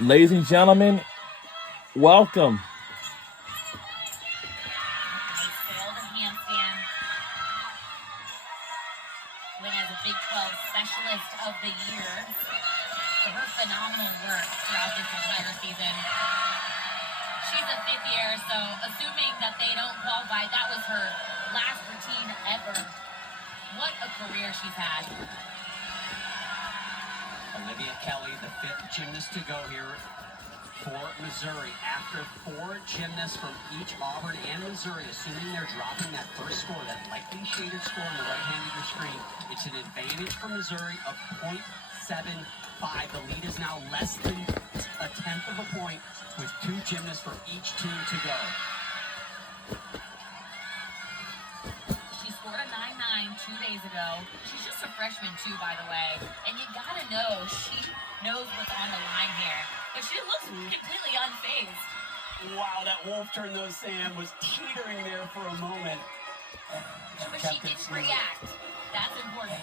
Ladies and gentlemen, welcome. Failed a handstand. Win as a Big 12 Specialist of the Year for her phenomenal work throughout this entire season. She's a fifth year, so assuming that they don't qualify, that was her last routine ever. What a career she's had. Olivia Kelly, the fifth gymnast to go here for Missouri. After 4 gymnasts from each Auburn and Missouri, assuming they're dropping that first score, that lightly shaded score on the right hand of your screen, it's an advantage for Missouri of .75. The lead is now less than a tenth of a point with 2 gymnasts for each team to go. She scored a 9.9 2 days ago. She's just a freshman too, by the way. And you gotta know she knows what's on the line here. But she looks completely unfazed. Wow, that wolf turn though, Sam, was teetering there for a moment. But she didn't react. That's important.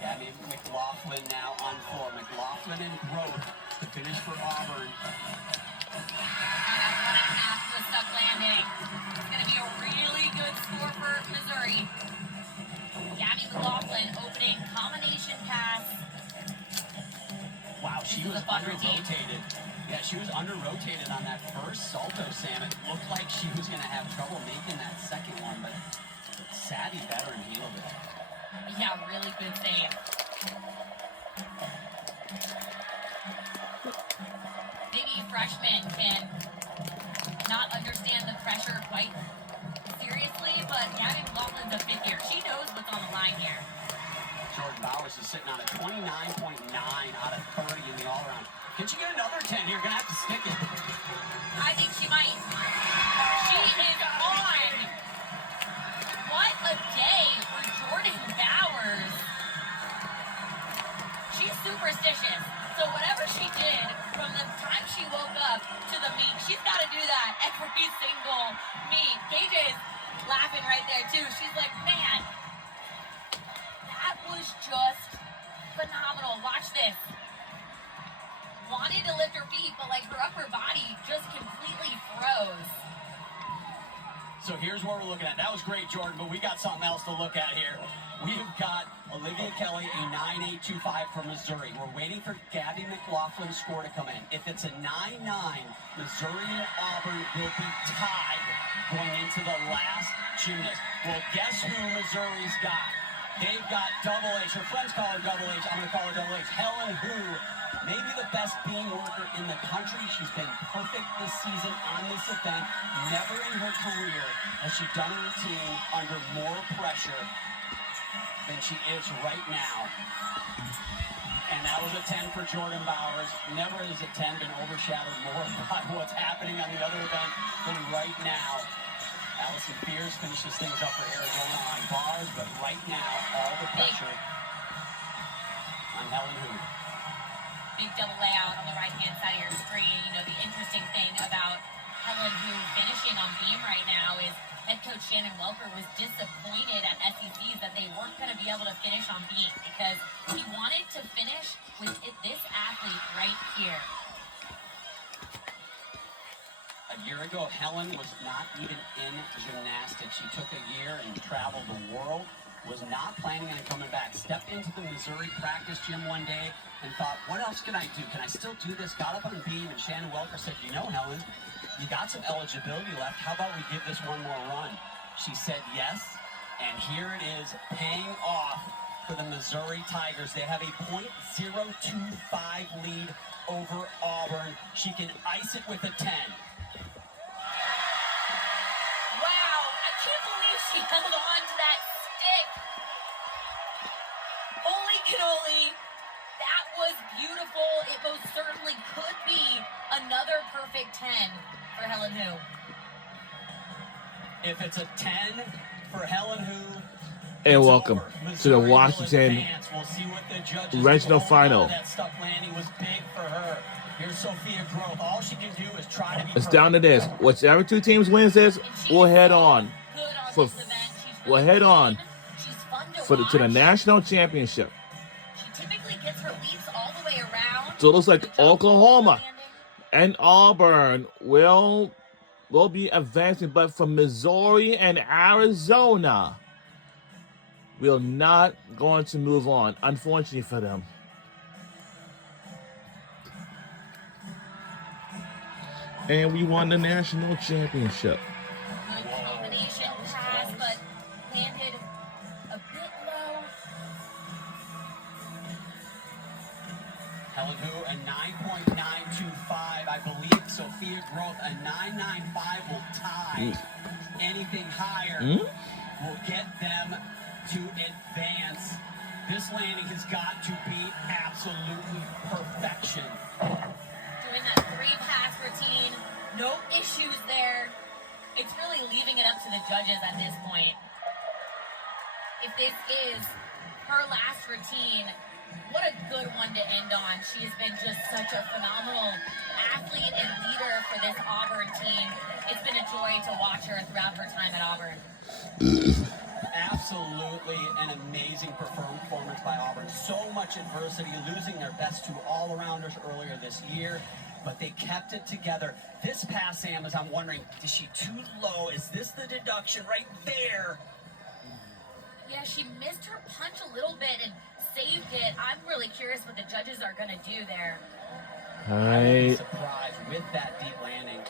Gabby McLaughlin now on floor. McLaughlin and Growth to finish for Auburn. 1.5 with stuck landing. It's going to be a really good score for Missouri. Gabby McLaughlin opening combination pass. Wow, she was under-rotated. Yeah, she was under-rotated on that first salto, Sam. It looked like she was going to have trouble making that second one, but savvy veteran handled it. Yeah, really good save. Maybe freshmen can not understand the pressure quite seriously, but Gabby McLaughlin's a fifth year. She knows what's on the line here. Jordan Bowers is sitting on a 29.9 out of 30 in the all-around. Can she get another 10 here? Gonna have to stick it. I think she might. She is on. What a day for Jordan Bowers. She's superstitious. So whatever she did from the time she woke up to the meet, she's got to do that every single meet. KJ is laughing right there too. She's like, man, that was just phenomenal. Watch this. Wanted to lift her feet, but like her upper body just completely froze. So here's what we're looking at. That was great, Jordan, but we got something else to look at here. We've got Olivia Kelly, a 9.825 from Missouri. We're waiting for Gabby McLaughlin's score to come in. If it's a 9.9, Missouri and Auburn will be tied going into the last gymnast. Well, guess who Missouri's got? They've got Double H. Her friends call her Double H. I'm going to call her Double H. Helen Hu, maybe the best beam worker in the country. She's been perfect this season on this event. Never in her career has she done a routine under more pressure than she is right now. And that was a 10 for Jordan Bowers. Never has a 10 been overshadowed more by what's happening on the other event than right now. Allison Fears finishes things up for Arizona on bars, but right now, all the pressure on Helen Hu. Big double layout on the right-hand side of your screen. You know, the interesting thing about Helen Hu finishing on beam right now is head coach Shannon Welker was disappointed at SECs that they weren't going to be able to finish on beam because he wanted to finish with this athlete right here. A year ago, Helen was not even in gymnastics. She took a year and traveled the world, was not planning on coming back. Stepped into the Missouri practice gym one day and thought, what else can I do? Can I still do this? Got up on beam, and Shannon Welker said, you know, Helen, you got some eligibility left. How about we give this one more run? She said yes, and here it is, paying off for the Missouri Tigers. They have a .025 lead over Auburn. She can ice it with a 10. She held on to that stick. Holy cannoli. That was beautiful. It most certainly could be another perfect 10 for Helen Hu. If it's a 10 for Helen Hu, and welcome to the Washington Regional Final. That stuck landing was big for her. Here's Sophia Grove. All she can do is try to be It's down to this. Whichever 2 teams wins this, we'll head on. We'll head on to the national championship. She typically gets her leaps all the way around. So it looks like Oklahoma and Auburn will be advancing, but from Missouri and Arizona, we're not going to move on, unfortunately for them. And we won the national championship. Good combination pass, but landed a bit low. Helen Hu, a 9.925. I believe Sophia Groth, a 9.95 will tie. Anything higher will get them to advance. This landing has got to be absolutely perfection. Doing that 3-pass routine, no issues there. It's really leaving it up to the judges at this point. If this is her last routine, what a good one to end on. She has been just such a phenomenal athlete and leader for this Auburn team. It's been a joy to watch her throughout her time at Auburn. Absolutely an amazing performance by Auburn. So much adversity, losing their best two all-arounders earlier this year, but they kept it together. This pass, Sam, as I'm wondering, is she too low? Is this the deduction right there? Yeah, she missed her punch a little bit and saved it. I'm really curious what the judges are going to do there. I would be surprised with that deep landing.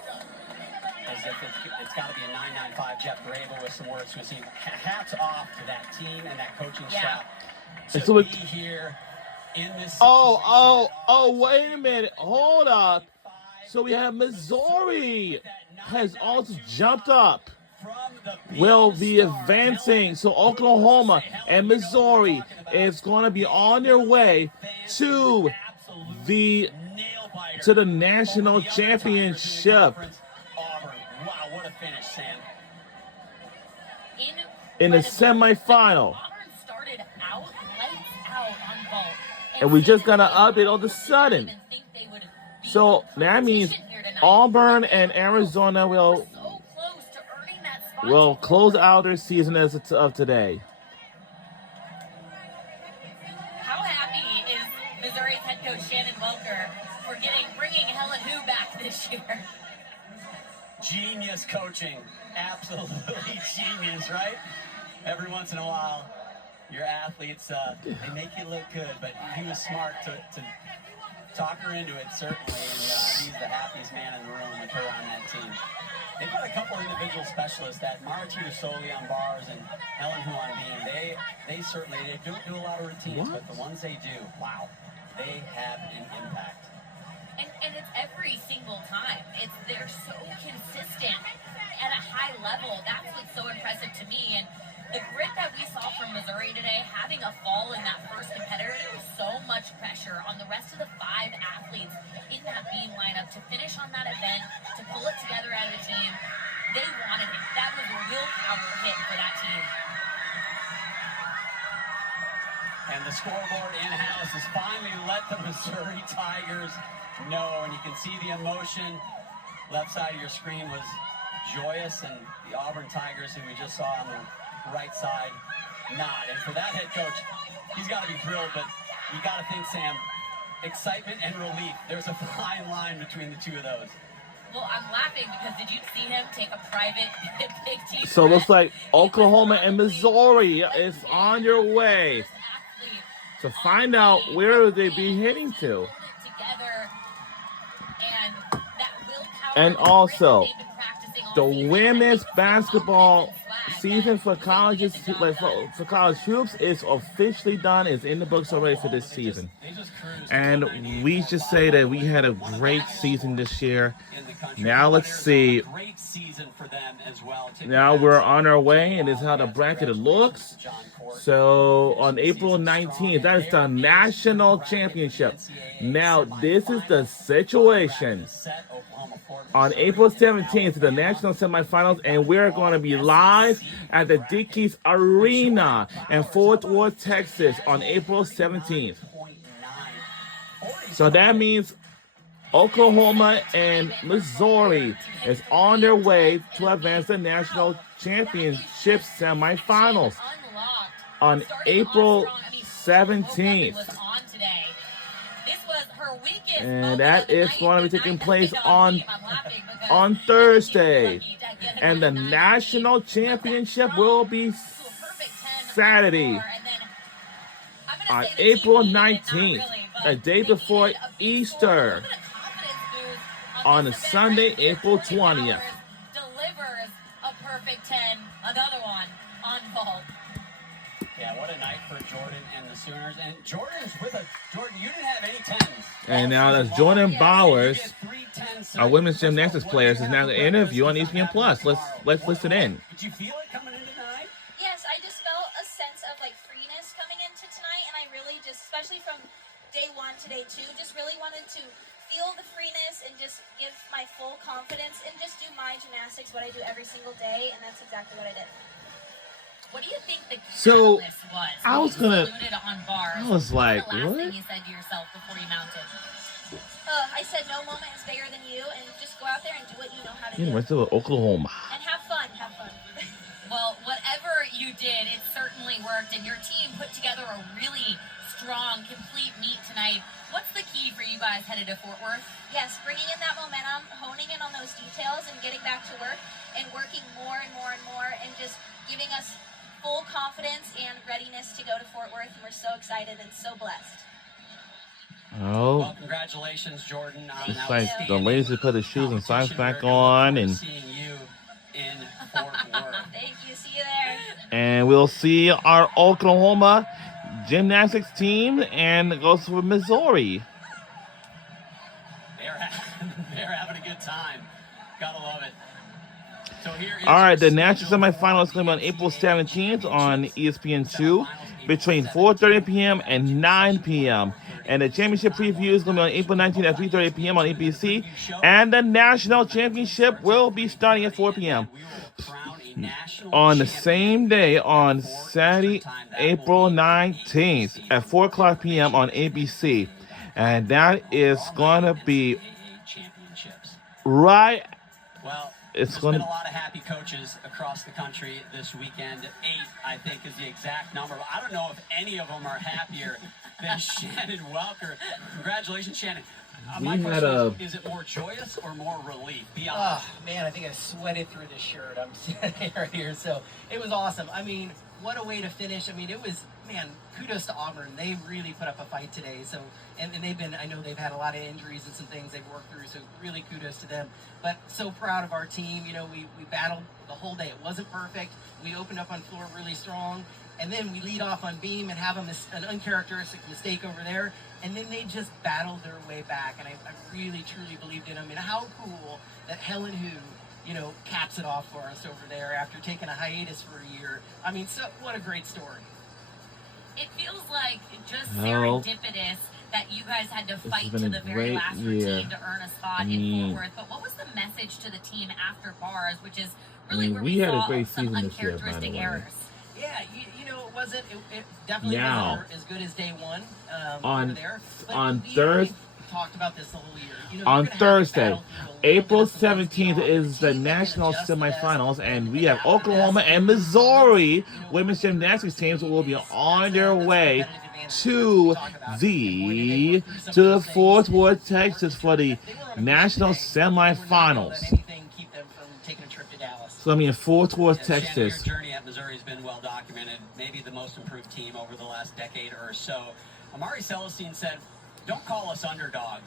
As if it's got to be a 9.95. Jeff Grable with some words to see. Hats off to that team and that coaching staff to be here in this situation. Wait a minute. Hold up. So we have Missouri has also jumped up. Will be advancing. So Oklahoma and Missouri is going to be on their way to the national championship. Wow, what a finish, Sam. In the semifinal. Auburn started out, lights out on vault. And we just got an update all of a sudden. So that means Auburn and Arizona will close out their season as of today. How happy is Missouri's head coach Shannon Welker for bringing Helen Hu back this year? Genius coaching. Absolutely genius, right? Every once in a while, your athletes, they make you look good, but he was smart to talk her into it, certainly, and he's the happiest man in the room with her on that team. They've got a couple individual specialists, that Martina Soli on bars and Helen Hu on beam. They certainly don't do a lot of routines, but the ones they do, wow, they have an impact. And it's every single time. They're so consistent at a high level. That's what's so impressive to me. And the grit that we saw from Missouri today, having a fall in that first competitor, there was so much pressure on the rest of the 5 athletes in that beam lineup to finish on that event, to pull it together as a team. They wanted it. That was a willpower hit for that team. And the scoreboard in-house has finally let the Missouri Tigers know, and you can see the emotion. Left side of your screen was joyous, and the Auburn Tigers, who we just saw on the right side, not. And for that head coach, he's got to be thrilled, but you got to think, Sam, excitement and relief. There's a fine line between the two of those. Well, I'm laughing because did you see him take a private big team? So it looks like Oklahoma and Missouri is on your way to find out where they be heading to. And also, the women's basketball season for colleges, for college hoops, is officially done. It's in the books already for this season. And we just say that we had a great season this year. Now let's see. Now we're on our way, and this is how the bracket looks. So on April 19th, that is the national championship. Now this is the situation. On April 17th, the national semifinals, and we're going to be live at the Dickies Arena in Fort Worth, Texas on April 17th. So that means Oklahoma and Missouri is on their way to advance the national championship semifinals on April 17th. This was her our weakest And moment that of the is night, going to be the taking night that place we on beat. I'm laughing because on I think Thursday. we're lucky to get And the another 9 national seed. championship Went that will strong be to a perfect 10 on Saturday the floor, and then I'm on gonna say the April team needed it, not 19th, really, but the day they before needed a big score, a Easter, little bit of confidence boost on this event Sunday, right here. April Jordan 20th. Bowers delivers a perfect 10, another one on vault. Yeah, what a night for Jordan and the Sooners. And Jordan's with a Jordan. You didn't have any 10s. And now all that's season Jordan long. Bowers, You get 3 10s. our women's gymnastics What did players, you is have now for an interview on breakfast? ESPN Plus. Let's What- listen in. Did you feel it coming into tonight? Yes, I just felt a sense of like freeness coming into tonight, and I really just, especially from day one to day two, just really wanted to feel the freeness and just give my full confidence and just do my gymnastics, what I do every single day, and that's exactly what I did. What do you think the So, catalyst was? I was When you gonna- saluted on bars. I was like, What was the last what? thing you said to yourself before you mounted? I said no moment is bigger than you, and just go out there and do what you know how to do. University of Oklahoma. And have fun, have fun. Well, whatever you did, it certainly worked, and your team put together a really strong, complete meet tonight. What's the key for you guys headed to Fort Worth? Yes, bringing in that momentum, honing in on those details, and getting back to work, and working more and more and more, and just giving us full confidence and readiness to go to Fort Worth, and we're so excited and so blessed. Oh, Well, congratulations, Jordan. On it's an like the outstanding ladies who put the shoes and socks competition. back We're gonna look on, forward to and seeing you in Fort Worth. Thank you. See you there. and we'll see our Oklahoma gymnastics team and it goes for Missouri. They're having a good time. Gotta love it. So here is All right, your the national schedule semifinal is for going to be on the April NCAA 17th on championships. ESPN2 between 4:30 p.m. and 9 p.m. And the championship preview is going to be on April 19th at 3:30 p.m. on ABC. And the national championship will be starting at 4 p.m. on the same day on Saturday, April 19th at 4 o'clock p.m. on ABC. And that is going to be right. Well, It's there's gonna- been a lot of happy coaches across the country this weekend. 8, I think, is the exact number. I don't know if any of them are happier than Shannon Welker. Congratulations, Shannon. We My had question is it more joyous or more relief? Be honest. Oh, man, I think I sweated through this shirt. I'm sitting right here. So it was awesome. I mean, what a way to finish. I mean, it was, man, kudos to Auburn. They really put up a fight today. So, and they've been, I know they've had a lot of injuries and some things they've worked through. So really kudos to them. But so proud of our team. You know, we battled the whole day. It wasn't perfect. We opened up on floor really strong. And then we lead off on beam and have an uncharacteristic mistake over there. And then they just battled their way back. And I really, truly believed in them. And how cool that Helen Hu, you know, caps it off for us over there after taking a hiatus for a year. I mean, so what a great story. It feels like just Well, serendipitous that you guys had to has fight been to a the very great last year. routine to earn a spot in Fort Worth. But what was the message to the team after bars, which is really where we we had a saw great some season this year, by the uncharacteristic way. errors? Yeah, you know, it definitely Now, wasn't as good as day one on- over there. But on we Thurs- talked about this the whole year. You know, On you're gonna have to Thursday, battle through a little April bit of some things 17th beyond is the team that can national adjust semifinals, less, and that we can have adapt Oklahoma less. and Missouri You know, women's gymnastics teams will be on their that's a way competitive advantage to we talk about. And boy, did they work through some to of those Fort things. Worth, Texas for the They were on a national mission today. They were not gonna let semifinals. anything keep them from taking a trip to Dallas. So I mean, Fort Worth, Shannon, Texas. your journey at Missouri has been well documented. Maybe the most improved team over the last decade or so. Amari Celestine said, "Don't call us underdogs."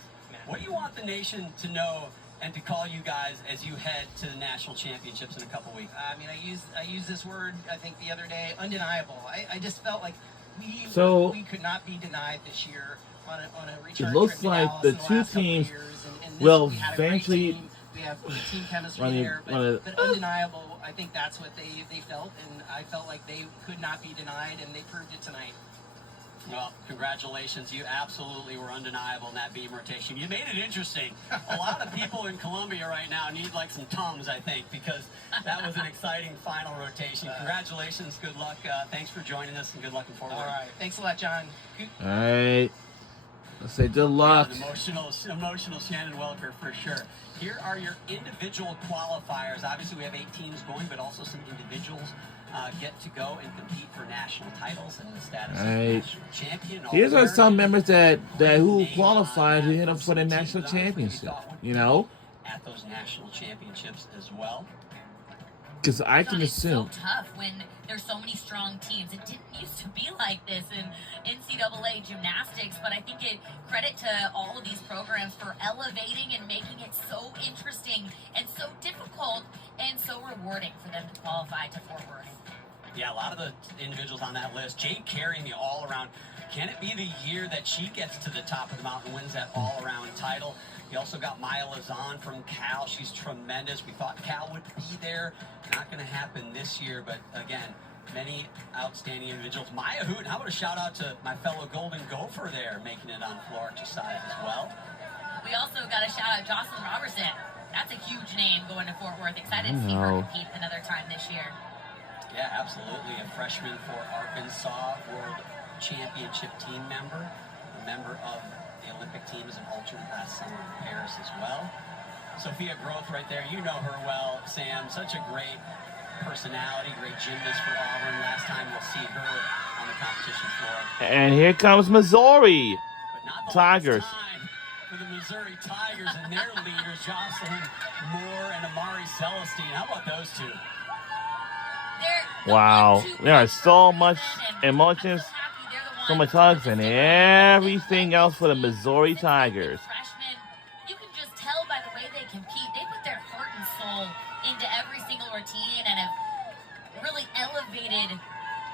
What do you want the nation to know and to call you guys as you head to the national championships in a couple weeks? I mean, I used this word, I think, the other day, undeniable. I just felt like we could not be denied this year on a return looks trip to like Dallas the in two last couple of teams years, and this, will we had a great eventually team. We have team chemistry run it- there, run it- but undeniable. I think that's what they felt, and I felt like they could not be denied, and they proved it tonight. Well, congratulations. You absolutely were undeniable in that beam rotation. You made it interesting. A lot of people in Columbia right now need like some Tums, I think, because that was an exciting final rotation. Congratulations. Good luck. Thanks for joining us, and good luck in Fort Worth. All right, thanks a lot, John. All right. Let's say good luck. Emotional Shannon Welker for sure. Here are your individual qualifiers. Obviously, we have 8 teams going, but also some individuals get to go and compete for national titles and the status of national champion. These are some members that who qualified to hit up for the national championship. You know, at those national championships as well. Because I can assume. It's so tough when there's so many strong teams. It didn't used to be like this in NCAA gymnastics, but I think it credit to all of these programs for elevating and making it so interesting and so difficult and so rewarding for them to qualify to Fort Worth. Yeah, a lot of the individuals on that list. Jade carrying the all-around. Can it be the year that she gets to the top of the mountain, wins that all-around title? We also got Maya Lazan from Cal. She's tremendous. We thought Cal would be there. Not going to happen this year, but again, many outstanding individuals. Maya Hooten, how about a shout out to my fellow Golden Gopher there, making it on Florida's side as well. We also got a shout out Jocelyn Robertson. That's a huge name going to Fort Worth. Excited to see her compete another time this year. Yeah, absolutely. A freshman for Arkansas, World Championship team member, a member of the Olympic team as an alternate last summer in Paris as well. Sophia Groth right there, you know her well, Sam. Such a great personality, great gymnast for Auburn. Last time we'll see her on the competition floor. And here comes Missouri But not the Tigers. last time for the Missouri Tigers and their leaders, Jocelyn Moore and Amari Celestine. How about those two? Wow, there are so much emotions, so much hugs, and everything else for the Missouri Tigers. Freshmen, you can just tell by the way they compete. They put their heart and soul into every single routine and have really elevated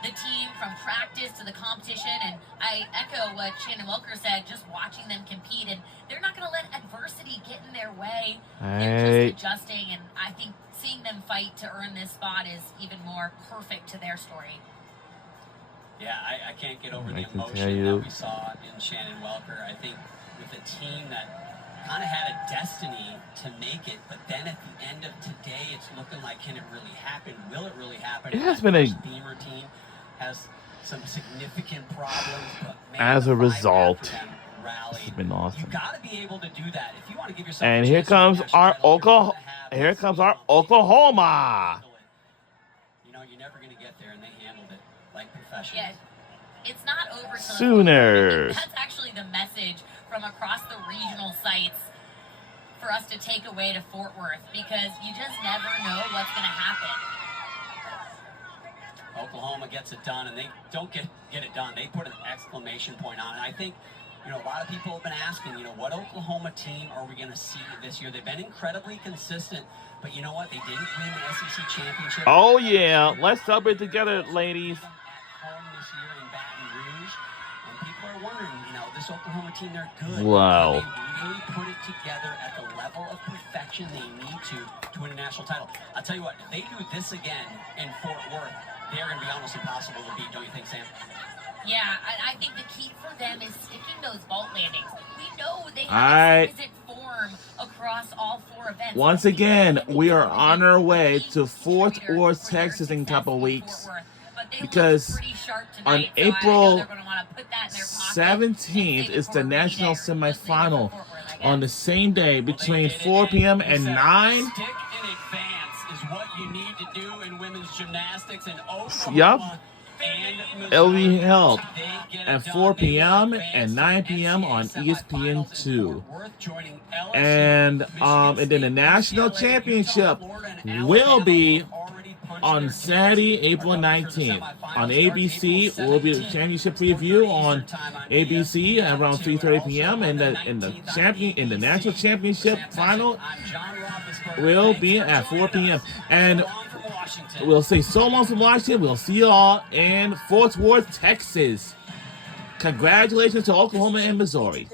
the team from practice to the competition. And I echo what Shannon Welker said, just watching them compete, and they're not going to let adversity get in their way. They're just adjusting, and I think seeing them fight to earn this spot is even more perfect to their story. Yeah, I can't get over the emotion that we saw in Shannon Welker. I think with a team that kind of had a destiny to make it, but then at the end of today, it's looking like, can it really happen? Will it really happen? It has been a Beamer team has some significant problems, but man, as a result. This has been awesome. You got to be able to do that if you want to give yourself. And here comes our Oklahoma. Here comes our Oklahoma. You know, you're never going to get there, and they handled it like professionals. Yeah, it's not over till Sooners. That's actually the message from across the regional sites for us to take away to Fort Worth, because you just never know what's going to happen. Oklahoma gets it done, and they don't get it done. They put an exclamation point on it. I think, you know, a lot of people have been asking, you know, what Oklahoma team are we going to see this year? They've been incredibly consistent, but you know what? They didn't win the SEC championship. Oh, yeah. Let's celebrate together, ladies. At home this year in Baton Rouge, and people are wondering, you know, this Oklahoma team, they're good. Wow. They really put it together at the level of perfection they need to win a national title. I'll tell you what, if they do this again in Fort Worth, they're going to be almost impossible to beat, don't you think, Sam? Yeah, I think the key for them is sticking those vault landings. We know they have exquisite form across all 4 events. Once again, we are on our way to Fort Worth, Texas in a couple weeks, because on April 17th is the national semifinal on the same day between 4 p.m. and 9. Stick in advance is what you need to do in women's gymnastics in Oklahoma. Yep. And It'll be held at 4 p.m. and 9 p.m. on ESPN2. And then the national championship will be on Saturday, April 19th. On ABC, will be the championship preview on ABC at around 3:30 p.m. And the national championship final will be at 4 p.m. And we'll say so long from Washington. We'll see you all in Fort Worth, Texas. Congratulations to Oklahoma and Missouri.